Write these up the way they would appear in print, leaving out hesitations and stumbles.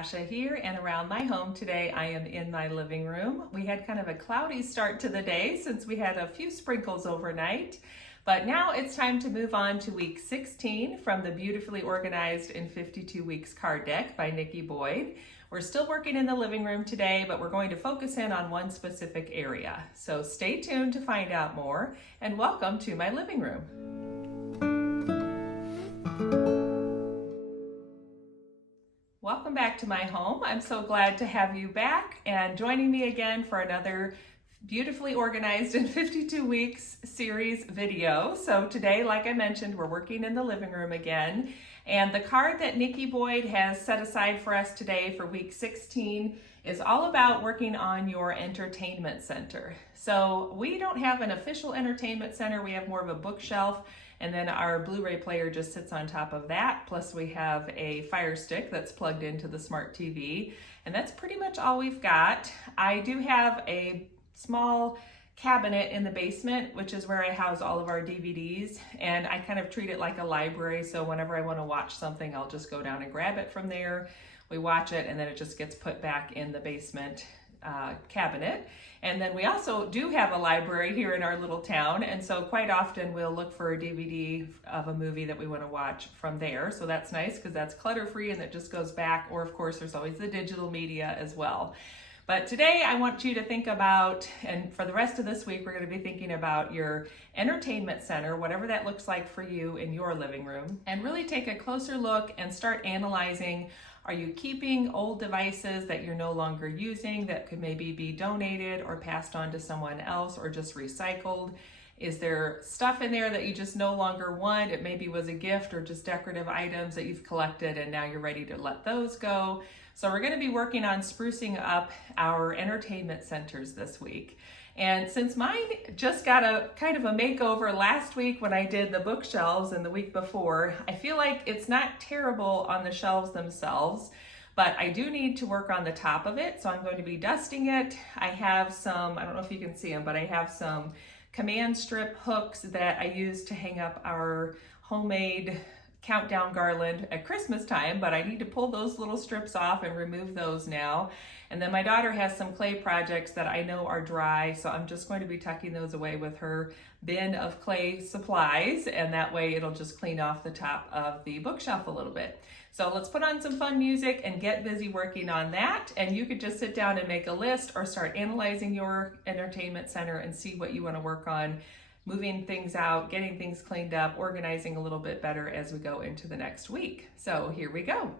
Natasha here, and around my home today I am in my living room. We had kind of a cloudy start to the day since we had a few sprinkles overnight, but now it's time to move on to week 16 from the Beautifully Organized in 52 Weeks card deck by Nikki Boyd. We're still working in the living room today, but we're going to focus in on one specific area. So stay tuned to find out more, and welcome to my living room. Welcome back to my home. I'm so glad to have you back and joining me again for another Beautifully Organized in 52 Weeks series video. So today, like I mentioned, we're working in the living room again. And the card that Nikki Boyd has set aside for us today for week 16 is all about working on your entertainment center. So we don't have an official entertainment center. We have more of a bookshelf, and then our Blu-ray player just sits on top of that. Plus we have a Fire Stick that's plugged into the smart TV. And that's pretty much all we've got. I do have a small cabinet in the basement, which is where I house all of our DVDs, and I kind of treat it like a library. So whenever I want to watch something, I'll just go down and grab it from there. We watch it, and then it just gets put back in the basement cabinet. And then we also do have a library here in our little town, and so quite often we'll look for a DVD of a movie that we want to watch from there. So that's nice because that's clutter-free and it just goes back. Or of course there's always the digital media as well. But today I want you to think about, and for the rest of this week, we're going to be thinking about your entertainment center, whatever that looks like for you in your living room, and really take a closer look and start analyzing, are you keeping old devices that you're no longer using that could maybe be donated or passed on to someone else or just recycled? Is there stuff in there that you just no longer want? It maybe was a gift or just decorative items that you've collected and now you're ready to let those go. So we're going to be working on sprucing up our entertainment centers this week. And since mine just got a kind of a makeover last week when I did the bookshelves and the week before, I feel like it's not terrible on the shelves themselves, but I do need to work on the top of it. So I'm going to be dusting it. I have some, I don't know if you can see them, but I have some command strip hooks that I use to hang up our homemade countdown garland at Christmas time, but I need to pull those little strips off and remove those now. And then my daughter has some clay projects that I know are dry, so I'm just going to be tucking those away with her bin of clay supplies, and that way it'll just clean off the top of the bookshelf a little bit. So let's put on some fun music and get busy working on that. And you could just sit down and make a list or start analyzing your entertainment center and see what you want to work on, moving things out, getting things cleaned up, organizing a little bit better as we go into the next week. So here we go.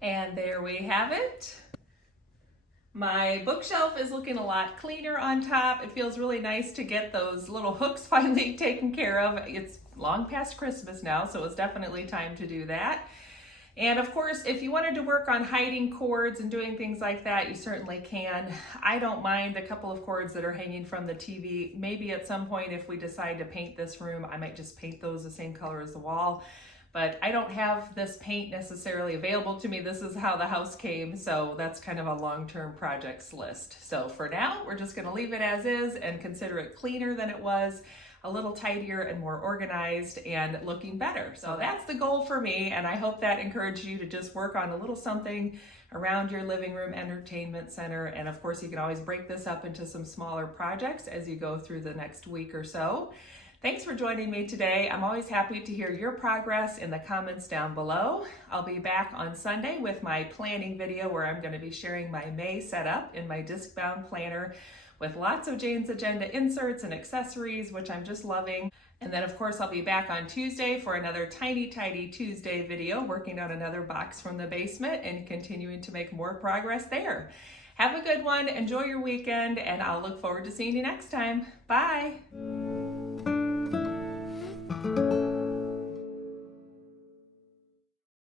And there we have it. My bookshelf is looking a lot cleaner on top. It feels really nice to get those little hooks finally taken care of. It's long past Christmas now, so it's definitely time to do that. And of course, if you wanted to work on hiding cords and doing things like that, you certainly can. I don't mind the couple of cords that are hanging from the TV. Maybe at some point, if we decide to paint this room, I might just paint those the same color as the wall. But I don't have this paint necessarily available to me. This is how the house came, so that's kind of a long-term projects list. So for now, we're just gonna leave it as is and consider it cleaner than it was. a little tidier and more organized and looking better. So that's the goal for me, and I hope that encouraged you to just work on a little something around your living room entertainment center. And of course, you can always break this up into some smaller projects as you go through the next week or so. Thanks for joining me today. I'm always happy to hear your progress in the comments down below. I'll be back on Sunday with my planning video where I'm going to be sharing my May setup in my disc-bound planner with lots of Jane's Agenda inserts and accessories, which I'm just loving. And then of course I'll be back on Tuesday for another Tiny Tidy Tuesday video, working on another box from the basement and continuing to make more progress there. Have a good one, enjoy your weekend, and I'll look forward to seeing you next time. Bye!